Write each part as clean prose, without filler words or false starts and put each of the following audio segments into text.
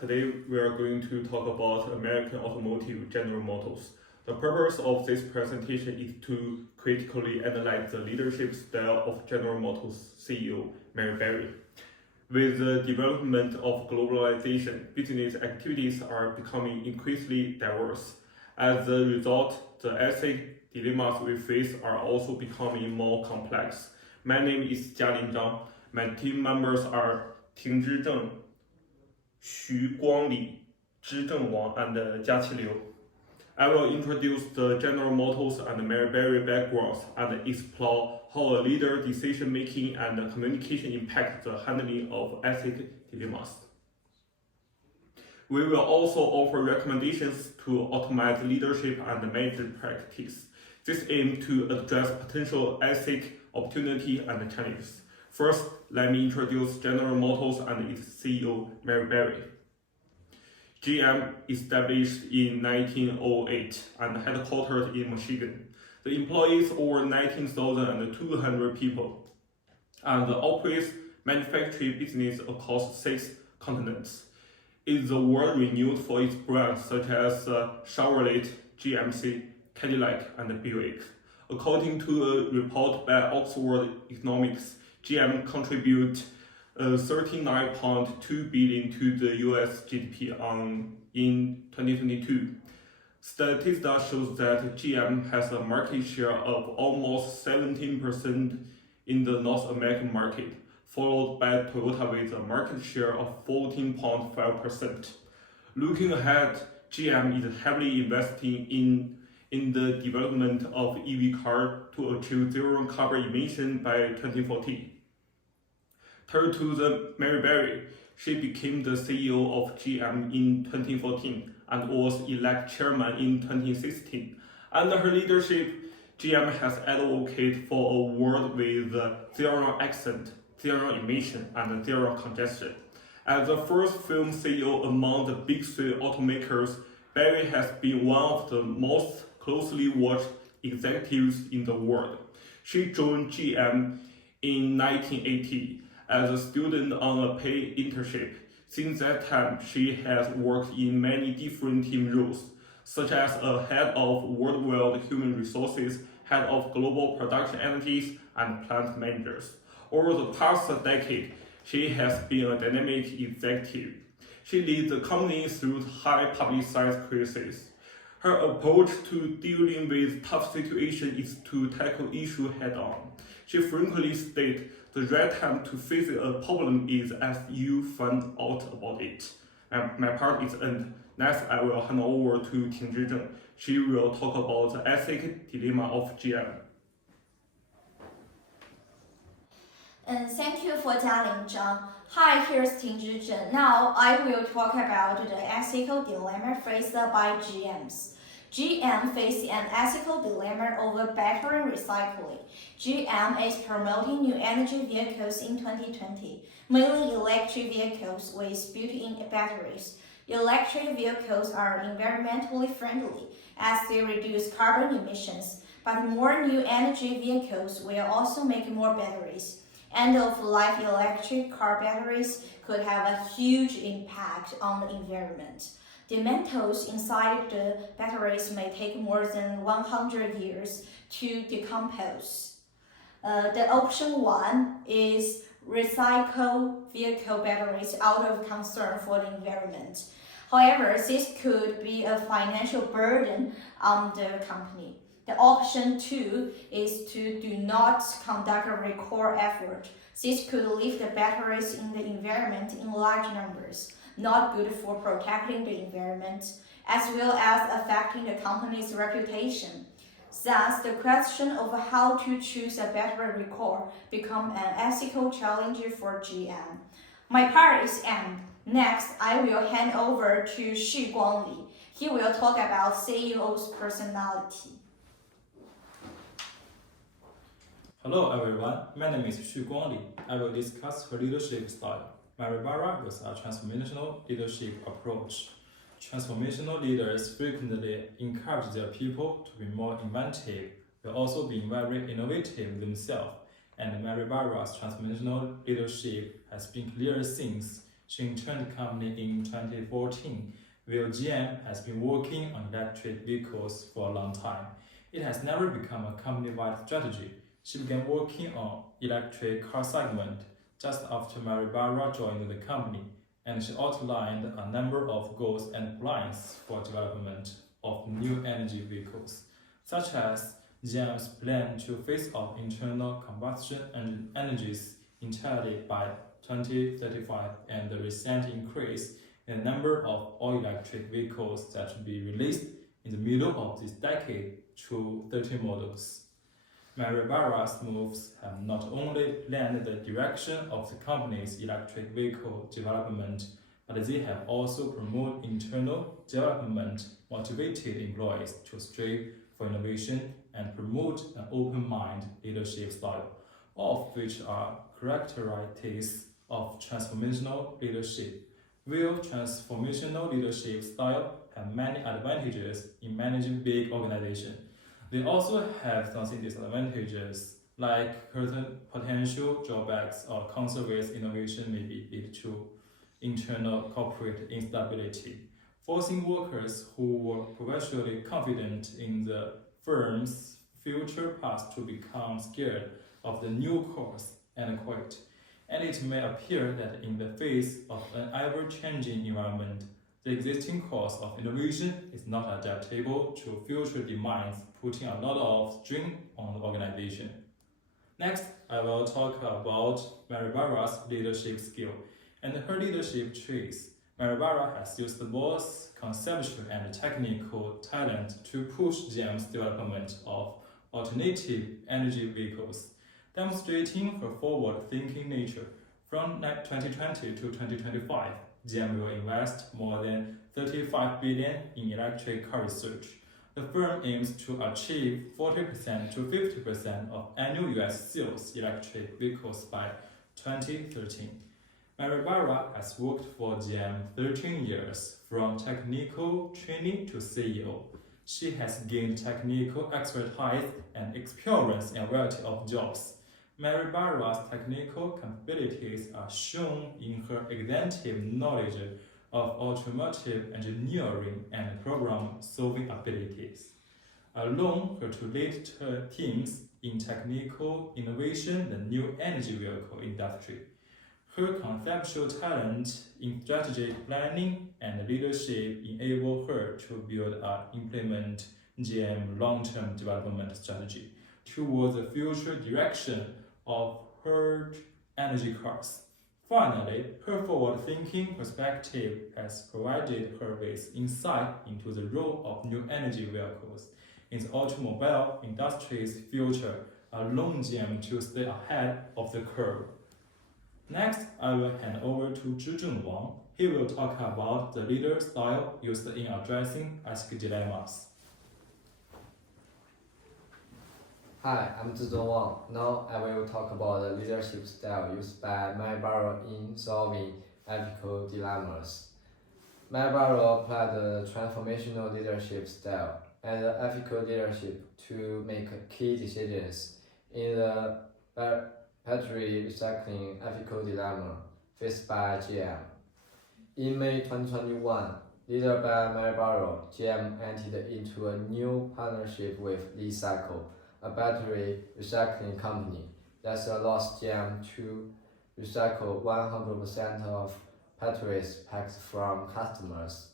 Today we are going to talk about American Automotive General Motors. The purpose of this presentation is to critically analyze the leadership style of General Motors CEO Mary Barry. With the development of globalization, business activities are becoming increasingly diverse. As a result, the ethical dilemmas we face are also becoming more complex. My name is Jialin Zhang. My team members are Tingzhi Zheng, Xuguang, Zhizheng Wang, and Jiaqi. I will introduce the General Motors and Mary Barry backgrounds and explore how a leader decision-making and communication impact the handling of ethical dilemmas. We will also offer recommendations to automate leadership and management practice. This aims to address potential ethical opportunities and challenges. First, let me introduce General Motors and its CEO, Mary Barry. GM established in 1908 and headquartered in Michigan. The employees over 19,200 people and operates manufacturing business across 6 continents. It is world renowned for its brands such as Chevrolet, GMC, Cadillac, and Buick. According to a report by Oxford Economics, GM contributes 39.2 billion to the US GDP in 2022. Statistics shows that GM has a market share of almost 17% in the North American market, followed by Toyota with a market share of 14.5%. Looking ahead, GM is heavily investing in the development of EV cars to achieve zero carbon emission by 2040. Turn to the Mary Barry. She became the CEO of GM in 2014 and was elected chairman in 2016. Under her leadership, GM has advocated for a world with zero accident, zero emission, and zero congestion. As the first film CEO among the big 3 automakers, Barry has been one of the most closely watched executives in the world. She joined GM in 1980 as a student on a paid internship. Since that time, she has worked in many different team roles, such as a head of worldwide human resources, head of global production energies, and plant managers. Over the past decade, she has been a dynamic executive. She leads the company through high publicized crises. Her approach to dealing with tough situations is to tackle issues head-on. She frequently states, the right time to face a problem is as you find out about it. And my part is ended. Next, I will hand over to Tingzhi Zheng. She will talk about the ethical dilemma of GM. Thank you for Jialin Zhang. Hi, here's Tingzhi Zheng. Now I will talk about the ethical dilemma faced by GMs. GM faced an ethical dilemma over battery recycling. GM is promoting new energy vehicles in 2020, mainly electric vehicles with built-in batteries. Electric vehicles are environmentally friendly as they reduce carbon emissions, but more new energy vehicles will also make more batteries. End-of-life electric car batteries could have a huge impact on the environment. The metals inside the batteries may take more than 100 years to decompose. The option 1 is recycle vehicle batteries out of concern for the environment. However, this could be a financial burden on the company. The option 2 is to do not conduct a recall effort. This could leave the batteries in the environment in large numbers, not good for protecting the environment, as well as affecting the company's reputation. Thus, the question of how to choose a battery recall becomes an ethical challenge for GM. My part is end. Next, I will hand over to Xuguang. He will talk about CEO's personality. Hello everyone, my name is Xuguang. I will discuss her leadership style. Mary Barry was a transformational leadership approach. Transformational leaders frequently encourage their people to be more inventive, while also being very innovative themselves. And Mary Barry's transformational leadership has been clear since She joined the company in 2014, where GM has been working on electric vehicles for a long time. It has never become a company-wide strategy. She began working on electric car segment just after Mary Barra joined the company, and she outlined a number of goals and plans for development of new energy vehicles, such as GM's plan to phase out internal combustion energies entirely by 2035 and the recent increase in the number of all-electric vehicles that will be released in the middle of this decade to 30 models. Mary Barra's moves have not only planned the direction of the company's electric vehicle development, but they have also promoted internal development, motivated employees to strive for innovation and promote an open-minded leadership style, all of which are characteristics of transformational leadership. While transformational leadership style have many advantages in managing big organizations, they also have some disadvantages, like potential drawbacks or concern with innovation may lead to internal corporate instability, forcing workers who were professionally confident in the firm's future path to become scared of the new course and quit. And it may appear that in the face of an ever-changing environment, the existing course of innovation is not adaptable to future demands, putting a lot of strain on the organization. Next, I will talk about Mary Barra's leadership skill and her leadership traits. Mary Barra has used both conceptual and technical talent to push GM's development of alternative energy vehicles, demonstrating her forward-thinking nature. From 2020 to 2025, GM will invest more than $35 billion in electric car research. The firm aims to achieve 40% to 50% of annual US sales electric vehicles by 2013. Mary Barra has worked for GM 13 years, from technical training to CEO. She has gained technical expertise and experience in a variety of jobs. Mary Barra's technical capabilities are shown in her extensive knowledge of automotive engineering and problem-solving abilities, along her to lead teams in technical innovation in the new energy vehicle industry. Her conceptual talent in strategic planning and leadership enable her to build and implement GM long-term development strategy towards the future direction of her energy cars. Finally, her forward-thinking perspective has provided her with insight into the role of new energy vehicles in the automobile industry's future, allowing GM to stay ahead of the curve. Next, I will hand over to Zhizheng Wang. He will talk about the leader style used in addressing ethical dilemmas. Hi, I'm Zhizheng Wang. Now I will talk about the leadership style used by Mary Barra in solving ethical dilemmas. Mary Barra applied the transformational leadership style and the ethical leadership to make key decisions in the battery recycling ethical dilemma faced by GM. In May 2021, led by Mary Barra, GM entered into a new partnership with Recycle, a battery recycling company that allows GM to recycle 100% of batteries packed from customers.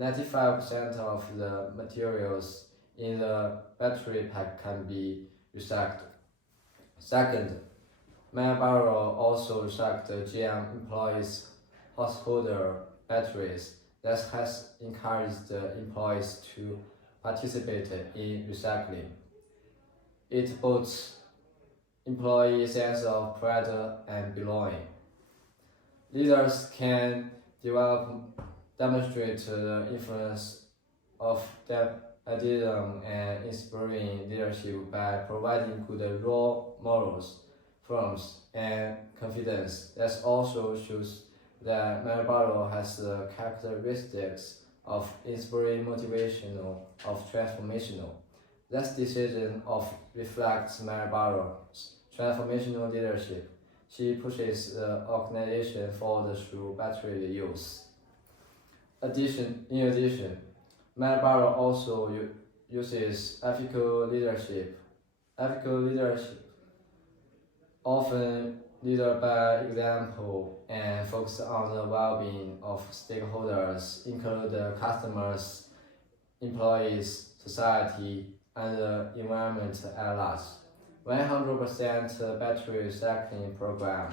95% of the materials in the battery pack can be recycled. Second, Mary Barra also recycled GM employees' householder batteries that has encouraged the employees to participate in recycling. It boosts employee sense of pride and belonging. Leaders can demonstrate the influence of idealism and inspiring leadership by providing good role models, firms, and confidence. That also shows that Mary Barra has the characteristics of inspiring, motivational, of transformational. This decision reflects Mary Barra's transformational leadership she pushes the organization forward through battery use. In addition, Marlboro also uses ethical leadership. Ethical leadership often lead by example and focus on the well-being of stakeholders, including customers, employees, society, and the environment at large. 100% battery recycling program,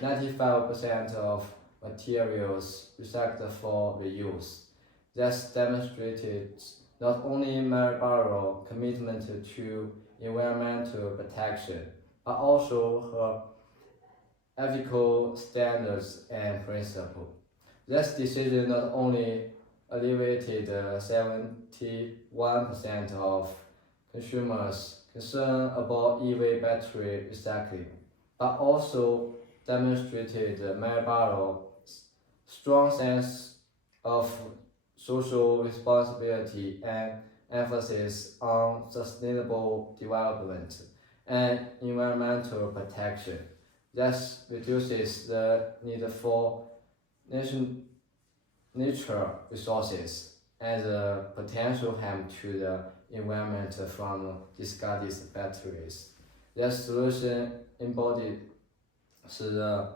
95% of materials recycled for reuse. This demonstrated not only Marlboro's commitment to environmental protection, but also her ethical standards and principles. This decision not only alleviated 71% of consumers' concern about EV battery recycling, but also demonstrated Marlboro's strong sense of social responsibility and emphasis on sustainable development and environmental protection. Thus reduces the need for nature resources and the potential harm to the environment from discarded batteries. This solution embodies the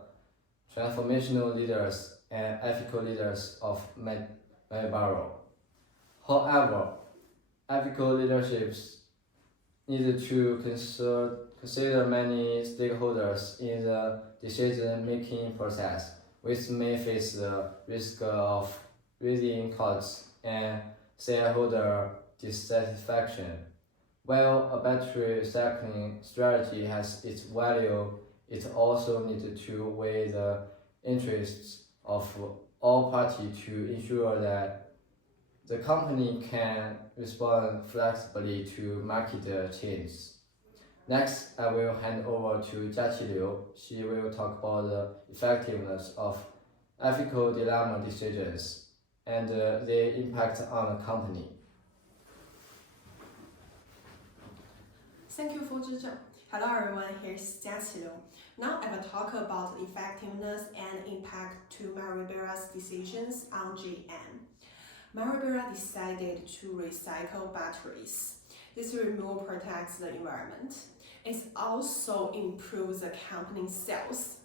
transformational leaders and ethical leaders of Marlboro. However, ethical leaderships need to consider many stakeholders in the decision-making process, which may face the risk of raising costs and shareholder dissatisfaction. While a battery recycling strategy has its value, it also needs to weigh the interests of all parties to ensure that the company can respond flexibly to market changes. Next, I will hand over to Jiaqi Liu. She will talk about the effectiveness of ethical dilemma decisions and their impact on the company. Thank you for Zhizheng. Hello everyone, here's Jiaqi Liu. Now I will talk about the effectiveness and impact to Marlboro's decisions on GM. Marlboro decided to recycle batteries. This remove protects the environment. It also improves the company's sales.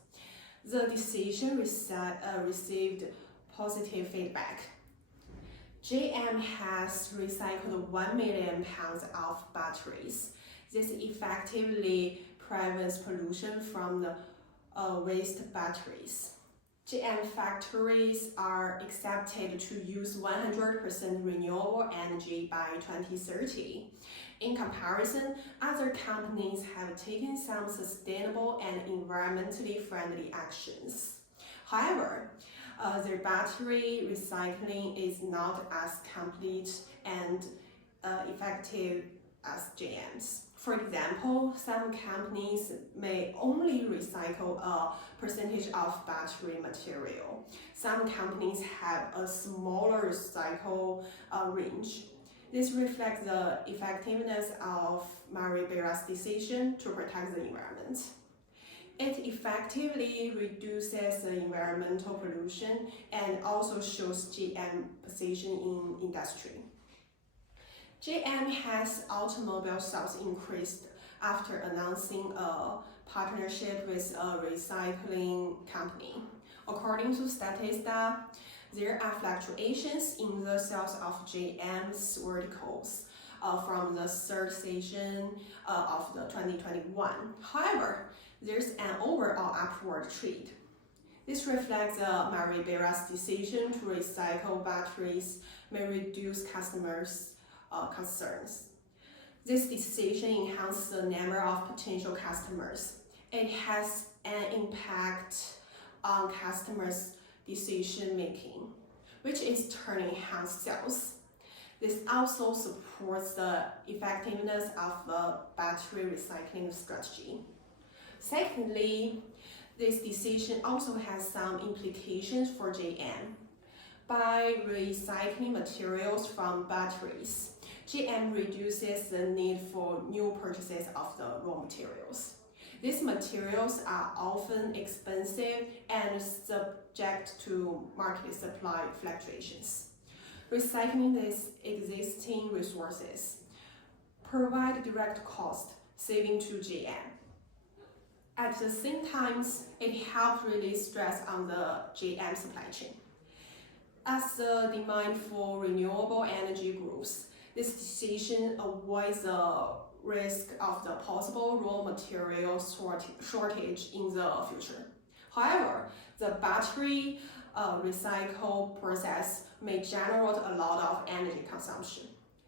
The decision received positive feedback. GM has recycled 1 million pounds of batteries. This effectively prevents pollution from the waste batteries. GM factories are expected to use 100% renewable energy by 2030. In comparison, other companies have taken some sustainable and environmentally friendly actions. However, their battery recycling is not as complete and effective as GM's. For example, some companies may only recycle a percentage of battery material. Some companies have a smaller recycle range. This reflects the effectiveness of Marlboro's decision to protect the environment. It effectively reduces the environmental pollution and also shows GM position in industry. GM has automobile sales increased after announcing a partnership with a recycling company. According to Statista, there are fluctuations in the sales of GM's verticals from the third session of the 2021. However, there's an overall upward trend. This reflects Marlboro's decision to recycle batteries may reduce customers' concerns. This decision enhances the number of potential customers. It has an impact on customers' decision making, which is turning enhance sales. This also supports the effectiveness of the battery recycling strategy. Secondly, this decision also has some implications for GM. By recycling materials from batteries, GM reduces the need for new purchases of the raw materials. These materials are often expensive and subject to market supply fluctuations. Recycling these existing resources provide direct cost saving to GM. At the same time, it helps release stress on the GM supply chain. As the demand for renewable energy grows, this decision avoids the risk of the possible raw material shortage in the future. However, the battery recycle process may generate a lot of energy consumption.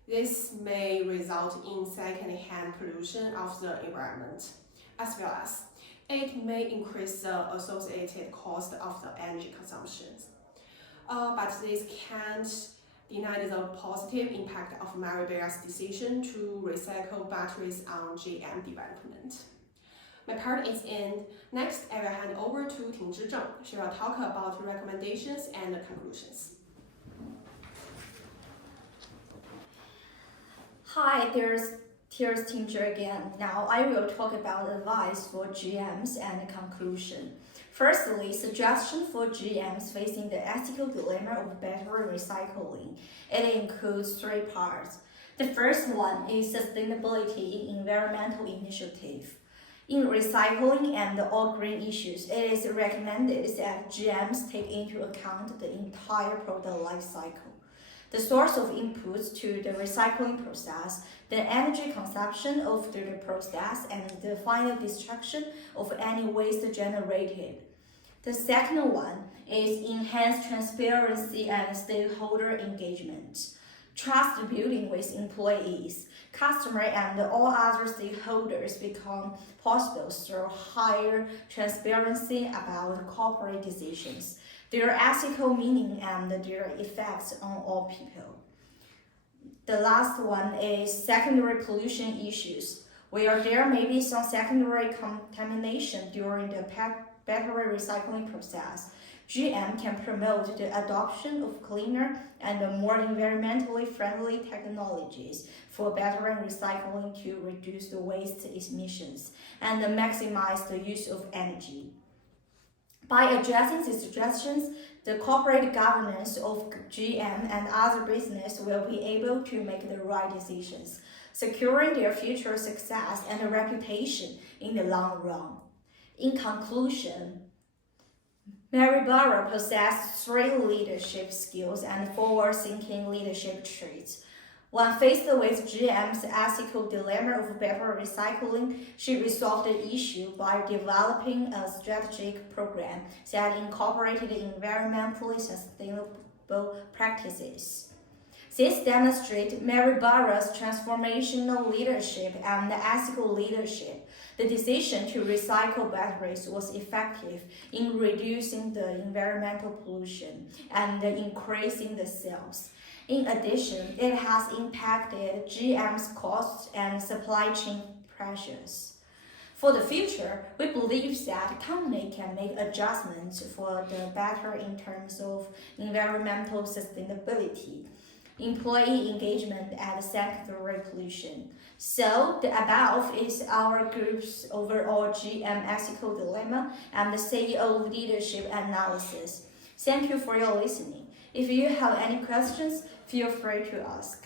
This may result in second-hand pollution of the environment, as well as it may increase the associated cost of the energy consumption. But this can't deny the positive impact of Maribel's decision to recycle batteries on GM development. My part is in. Next, I will hand over to Tingzhi Zhang. She will talk about recommendations and conclusions. Hi, here's Tingzhi again. Now I will talk about advice for GMs and conclusion. Firstly, suggestion for GMs facing the ethical dilemma of battery recycling. It includes 3 parts. The first one is sustainability in environmental initiative. In recycling and all green issues, it is recommended that GMs take into account the entire product life cycle. The source of inputs to the recycling process, the energy consumption of the process, and the final destruction of any waste generated. The second one is enhanced transparency and stakeholder engagement. Trust building with employees, customers, and all other stakeholders become possible through higher transparency about corporate decisions, their ethical meaning, and their effects on all people. The last one is secondary pollution issues, where there may be some secondary contamination during the battery recycling process. GM can promote the adoption of cleaner and more environmentally friendly technologies for battery recycling to reduce the waste emissions and maximize the use of energy. By addressing these suggestions, the corporate governance of GM and other business will be able to make the right decisions, securing their future success and reputation in the long run. In conclusion, Maribel possesses 3 leadership skills and forward-thinking leadership traits. When faced with GM's ethical dilemma of battery recycling, she resolved the issue by developing a strategic program that incorporated environmentally sustainable practices. This demonstrates Maribel's transformational leadership and ethical leadership. The decision to recycle batteries was effective in reducing the environmental pollution and increasing the sales. In addition, it has impacted GM's costs and supply chain pressures. For the future, we believe that the company can make adjustments for the battery in terms of environmental sustainability, employee engagement, and secondary pollution. So, the above is our group's overall GM ethical dilemma and the CEO leadership analysis. Thank you for your listening. If you have any questions, feel free to ask.